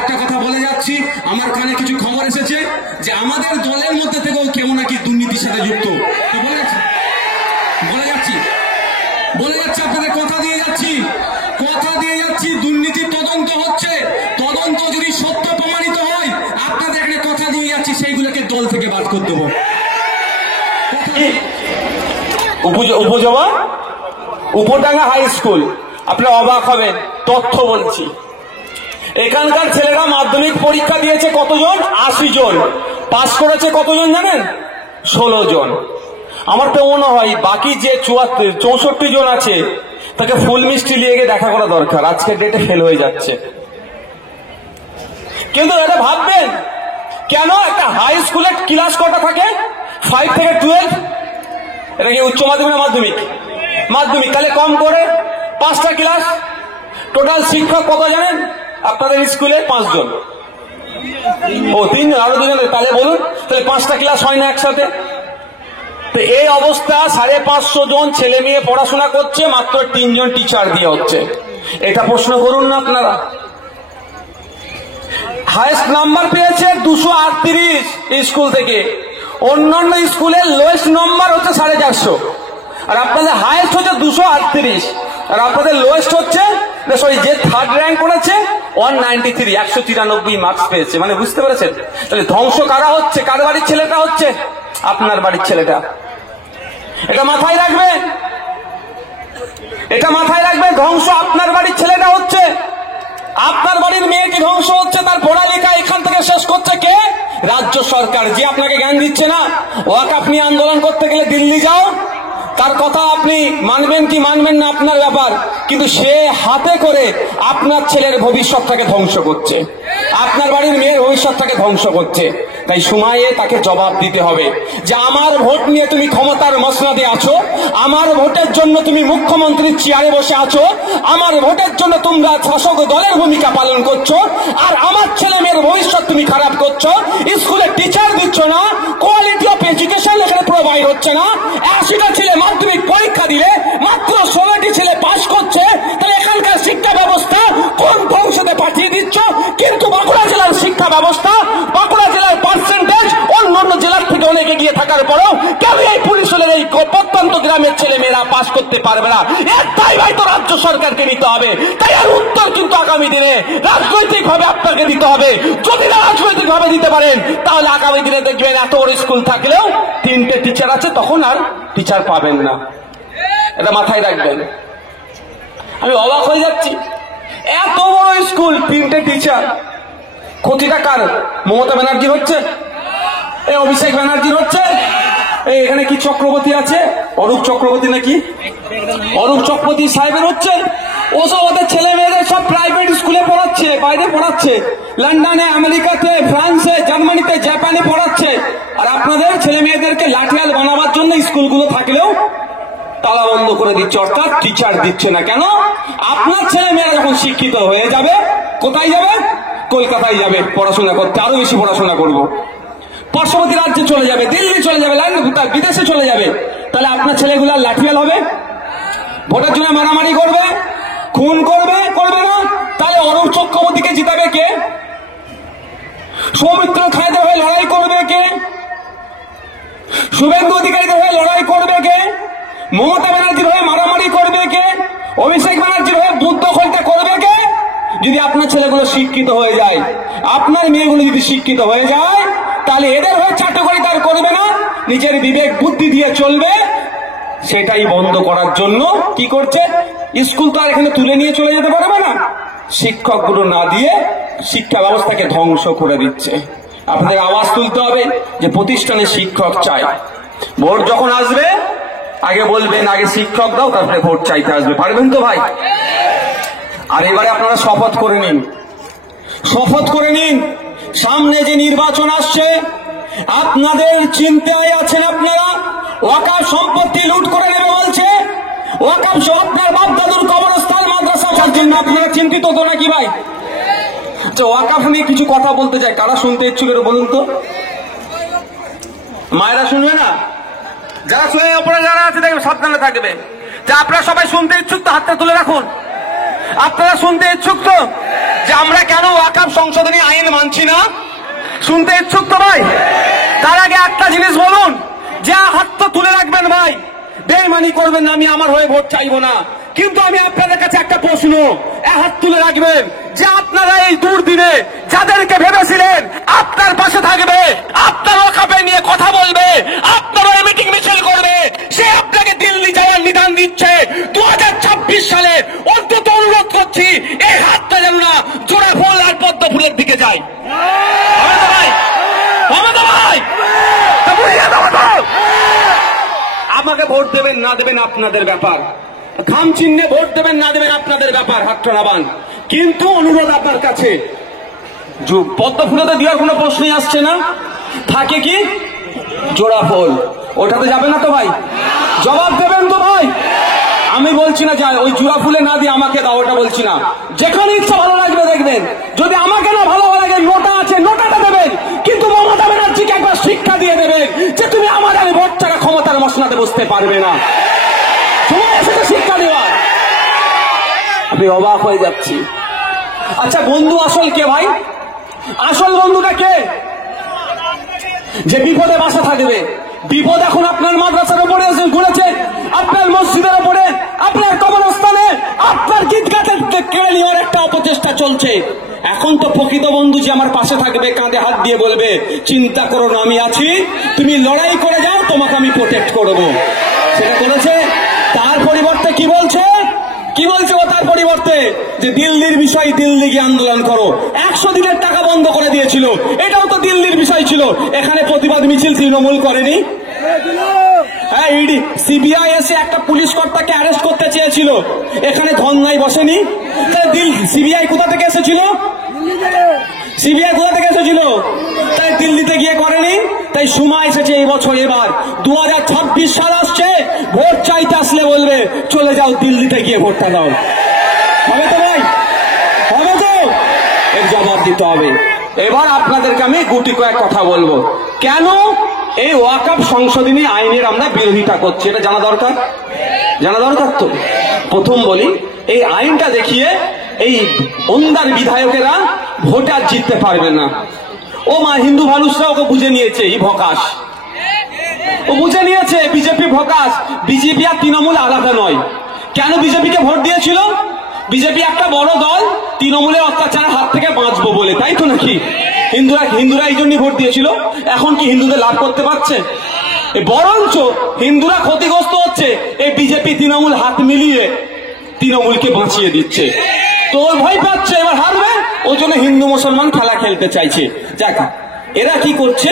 একটা কথা বলে যাচ্ছি, আমার কানে কিছু খবর এসেছে যে আমাদের দলের মধ্যে থেকেও কেউ নাকি দুর্নীতির সাথে যুক্ত। বলে যাচ্ছি আপনাদের কথা দিয়ে যাচ্ছি দুর্নীতির তদন্ত হচ্ছে। তদন্ত যদি সত্য প্রমাণিত হয়, আপনাদের এখানে কথা দিয়ে যাচ্ছি সেইগুলোকে দল থেকে বাদ করে দেবো। উপজেলা উপডাঙ্গা হাই স্কুল, আপনারা অবাক হবেন, তথ্য বলছি। এখানকার ছেলেরা মাধ্যমিক পরীক্ষা দিয়েছে কতজন? 80 জন। পাস করেছে কতজন জানেন? 16 জন। আমার তো মনে হয় বাকি যে 64 জন আছে তাকে ফুল মিষ্টি নিয়ে গিয়ে দেখা করা দরকার, আজকের ডেটে ফেল হয়ে যাচ্ছে। কিন্তু এটা ভাববেন, কেন একটা হাই স্কুলের ক্লাস কটা থাকে? 5 থেকে 12। এটা কি উচ্চ মাধ্যমিক না মাধ্যমিক? মাধ্যমিক। তাহলে কম করে 5টা ক্লাস। টোটাল শিক্ষক কত জানেন আপনাদের স্কুলে? 5 জন। ও 3 জন, আরো 2 জন। তাহলে বলুন, তাহলে 5টা ক্লাস হয় না একসাথে? তো এই অবস্থা, 550 জন ছেলে মেয়ে পড়াশোনা করছে, মাত্র 3 জন টিচার দিয়ে হচ্ছে। এটা প্রশ্ন করুন না আপনারা। হাইয়েস্ট নাম্বার পেয়েছে 238 স্কুল থেকে। অন্যান্য স্কুলের লোয়েস্ট নাম্বার হচ্ছে 450, আর আপনাদের হাইয়েস্ট হচ্ছে 238, আর আপনাদের লোয়েস্ট হচ্ছে, সরি, যে থার্ড র্যাঙ্ক করেছে 193, 193 মার্কস পেয়েছে। মানে বুঝতে পেরেছেন? তাহলে ধ্বংস কারা হচ্ছে? কার বাড়ির ছেলেটা হচ্ছে? আপনার বাড়ির ছেলেটা। এটা মাথায় রাখবেন, ধ্বংস আপনার বাড়ির ছেলেটা হচ্ছে। আপনার বাড়ির মেয়েকে ধ্বংস হচ্ছে, তার পড়ালেখা এখান থেকে শেষ করছে কে? রাজ্য সরকার, যে আপনাকে জ্ঞান দিচ্ছে না। ওয়াকফ নিয়ে আন্দোলন করতে গেলে দিল্লি যাও, তার কথা আপনি মানবেন কি মানবেন না আপনার ব্যাপার, কিন্তু সে হাতে করে আপনার ছেলের ভবিষ্যৎটাকে ধ্বংস করছে, আপনার বাড়ির মেয়ের ভবিষ্যৎটাকে ধ্বংস করছে। তাই সময়ে তাকে জবাব দিতে হবে যে আমার ভোট নিয়ে তুমি ক্ষমতার মসনদে আছো, আমার ভোটের জন্য তুমি মুখ্যমন্ত্রীর চেয়ারে বসে আছো, আমার ভোটের জন্য তোমরা শাসক দলের ভূমিকা পালন করছো, আর আমার ছেলে মেয়ের ভবিষ্যৎ তুমি খারাপ করছো। স্কুলে টিচার দিচ্ছ না, কোয়ালিটি অফ এডুকেশন এখানে প্রোভাইড হচ্ছে না। 80টা ছেলে মাধ্যমিক পরীক্ষা দিলে মাত্র 16টি ছেলে পাস করছে। তাহলে এখানকার শিক্ষা ব্যবস্থা কোন ধ্বংসতে পাঠিয়ে দিচ্ছ? কিন্তু বাঁকুড়া জেলার শিক্ষা ব্যবস্থা, বাঁকুড়া জেলার পার্সেন্টেজ অন্যান্য জেলার থেকে অনেক এগিয়ে থাকার পরেও কেন এই পুলিশের এই প্রত্যন্ত গ্রামের ছেলে মেয়েরা পাস করতে পারবে না? এর দায় তো রাজ্য সরকারকে নিতে হবে। তাই এর উত্তর কিন্তু আগামী দিনে রাজনৈতিক ভাবে আপনাকে দিতে হবে। যদি না রাজনৈতিক ভাবে দিতে পারেন, তাহলে আগামী দিনে দেখবেন এত বড় স্কুল থাকলেও 3টে টিচার আছে, তখন আর টিচার পাবেন না। এটা মাথায় রাখবেন। আমি অবাক হয়ে যাচ্ছি, এত বড় স্কুল, 3টে টিচার। ক্ষতিটা কার? মমতা ব্যানার্জি হচ্ছে, এই অভিষেক ব্যানার্জির হচ্ছে, এই এখানে কি চক্রবর্তী আছে, অরূপ চক্রবর্তী নাকি, অরূপ চক্রবর্তী সাহেবের হচ্ছে। ওসব ওদের ছেলে মেয়েদের সব প্রাইভেট স্কুলে পড়াচ্ছে, বাইরে পড়াচ্ছে, লন্ডনে, আমেরিকাতে, ফ্রান্সে, জার্মানিতে, জাপানে পড়াচ্ছে। আর আপনাদের ছেলে মেয়েদেরকে লাঠিয়াল বানাবার জন্য স্কুলগুলো থাকলেও তালা বন্ধ করে দিচ্ছে, অর্থাৎ টিচার দিচ্ছে না। কেন? আপনার ছেলে মেয়েরা যখন শিক্ষিত হয়ে যাবে, কোথায় যাবে? কলকাতায় যাবে পড়াশোনা করতে, আরো বেশি পড়াশোনা করবো। পার্শ্ববর্তী রাজ্যে চলে যাবে, দিল্লি চলে যাবে, বিদেশে চলে যাবে। তাহলে আপনার ছেলেগুলা লাঠিয়াল হবে, ভোটের জন্য মারামারি করবে, খুন করবে, করবে না? তাহলে অরূপ চক্রবর্তীকে জিতাবে কে? সৌমিত্র খায়দের হয়ে লড়াই করবে কে? শুভেন্দু অধিকারীদের হয়ে লড়াই করবে কে? মমতা ব্যানার্জির হয়ে মারামারি করবে কে? অভিষেক ব্যানার্জির হয়ে বুদ্ধ খোলটা করবে কে? যদি আপনার ছেলেগুলো শিক্ষিত হয়ে যায়, আপনার মেয়েগুলো যদি শিক্ষিত হয়ে যায়, তাহলে এদের হয়ে চাটুকারিতা আর করবে না, নিজের বিবেক বুদ্ধি দিয়ে চলবে। সেটাই বন্ধ করার জন্য কি করছে? স্কুল তো আর এখানে তুলে নিয়ে চলে যেতে পারবে না, শিক্ষকগুলো না দিয়ে শিক্ষা ব্যবস্থাকে ধ্বংস করে দিচ্ছে। আপনাদের আওয়াজ তুলতে হবে যে প্রতিষ্ঠানে শিক্ষক চাই। ভোট যখন আসবে আগে বলবেন আগে শিক্ষক দাও, তারপরে ভোট চাইতে আসবে। পারবেন তো ভাই? আর এবারে আপনারা শপথ করে নিন, শপথ করে নিন। সামনে যে নির্বাচন আসছে, আপনাদের চিন্তায় আছেন আপনারা ওয়াকফ সম্পত্তি লুট করে নেবে বলছে, ওয়াকফ আপনার বাপ দাদুর কবরস্থান মাদ্রাসার জন্য আপনারা চিন্তিত তো নাকি ভাই? আচ্ছা, ওয়াকফ নিয়ে কিছু কথা বলতে চাই, কারা শুনতে ইচ্ছুক বলুন তো? মায়েরা শুনবে না? যারা শুনে ওপরে যারা আছে দেখবে সাবধানে থাকবে। যে আপনারা সবাই শুনতে ইচ্ছুক তো হাতটা তুলে রাখুন। আপনারা শুনতে ইচ্ছুক তো? যে আমরা কেন ওয়াকফ সংশোধনী আইন মানছি না? শুনতে ইচ্ছুক তো ভাই? তার আগে একটা জিনিস বলুন, যে হাত তো তুলে রাখবেন ভাই, বেইমানি করবেন না, আমি আমার হয়ে ভোট চাইবো না, কিন্তু আমি আপনাদের কাছে একটা প্রশ্ন, হাত তুলে রাখবেন যে আপনারা এই দুর্দিনে যাদেরকে ভেবেছিলেন আপনার পাশে থাকবে, আপনার ওয়াকফে নিয়ে কথা বলবে, আপনার ওই মিটিং মিছিল করবে, সে আপনাকে দিল্লি যাওয়ার নিদান দিচ্ছে 2026 সালে। অন্তত অনুরোধ করছি এই হাতটা যেন না জোড়া ফুল আর পদ্ম ফুলের দিকে যায়। হবে তো ভাই? হবে তো ভাই? তা বুঝিয়ে দেবো তো। আমাকে ভোট দেবেন না দেবেন আপনাদের ব্যাপার, খাম চিহ্নে ভোট দেবেন না দেবেন আপনাদের ব্যাপার, হাতটা নামান। কিন্তু অনুরোধ আপনার কাছে, পদ্ম ফুলেতে দেওয়ার কোনো প্রশ্নই আসছে না, থাকে কি জোড়া ফুল, ওটাতে যাবে না তো ভাই? জবাব দেবেন তো ভাই? আমি বলছি না ওই জোড়া ফুলে না দিয়ে আমাকে দাও, ওটা বলছি না, যেখানে ইচ্ছা ভালো লাগবে দেখবেন। যদি আমাকে না ভালো লাগে, নোটা আছে নোটাটা দেবেন, কিন্তু মমতা ব্যানার্জিকে একবার শিক্ষা দিয়ে দেবেন যে তুমি আমাদের ভোট টাকা ক্ষমতার মসনাতে বসতে পারবে না। সময় এসেছে শিক্ষা দেওয়া। আমি অবাক হয়ে যাচ্ছি। আচ্ছা, বন্ধু আসল কে ভাই? আসল বন্ধুটা কে? যে বিপদে বাসা থাকবে। বিপদ এখন আপনার মাদ্রাসার উপরে এসে ঘুরেছে, আপনার মসজিদের উপরে, আপনার কবরস্থানে, আপনার গীতগাতে কেড়ে নেওয়ার একটা অপচেষ্টা চলছে। এখন তো প্রকৃত বন্ধু যে আমার পাশে থাকবে, কাঁধে হাত দিয়ে বলবে চিন্তা করো না, আমি আছি, তুমি লড়াই করে যাও, তোমাকে আমি প্রোটেক্ট করবো, সেটা করেছে। তার পরিবর্তে কি বলছে? কি বলছে ও তার পরিবর্তে? যে দিল্লির বিষয়, দিল্লি গিয়ে আন্দোলন করো। 100 দিনের টাকা বন্ধ করে দিয়েছিল, এটাও তো দিল্লির বিষয় ছিল। এখানে প্রতিবাদ মিছিল তৃণমূল করেনি? হ্যাঁ, ইডি সিবিআই এসে একটা পুলিশ কর্তাকে অ্যারেস্ট করতে চেয়েছিল, এখানে ধর্নায় বসেনি। সিবিআই কোথা থেকে এসেছিল? সিবিআই কোথা থেকে এসেছিল? তাই দিল্লিতে গিয়ে করেনি। তাই সময় এসেছে এই বছর, এবার 2026 সাল আসছে, ভোট চাইতে আসলে বলবে চলে যাও দিল্লিতে গিয়ে ভোটটা দাও। হবে তো ভাই? হবে তো? এর জবাব দিতে হবে। এবার আপনাদেরকে আমি গুটি কয়েক কথা বলবো, কেন এই ওয়াকফ সংশোধনী আইনের আমরা বিরোধিতা করছি, এটা জানা দরকার। জানা দরকার তো। প্রথম বলি, এই আইনটা দেখিয়ে এই ওন্দার বিধায়কেরা ভোটে আর জিততে পারবে না। ও মা, হিন্দু মানুষরা ওকে বুঝে নিয়েছে, এই ভকাশ ও বুঝে নিয়েছে, বিজেপি ভকাশ। বিজেপি আর তৃণমূল আলাদা নয়। কেন বিজেপিকে ভোট দিয়েছিল? বিজেপি একটা বড় দল, তৃণমূলের অত্যাচারের হাত থেকে বাঁচবো বলে, তাই তো নাকি? হিন্দুরা এই জন্যই ভোট দিয়েছিল। এখন কি হিন্দুদের লাভ করতে পারছে? বরঞ্চ হিন্দুরা ক্ষতিগ্রস্ত হচ্ছে, এই বিজেপি তৃণমূল হাত মিলিয়ে তৃণমূলকে বাঁচিয়ে দিচ্ছে। তো ভয় পাচ্ছে এবার হারবে, ওই জন্য হিন্দু মুসলমান খেলা খেলতে চাইছে। যাক, এরা কি করছে?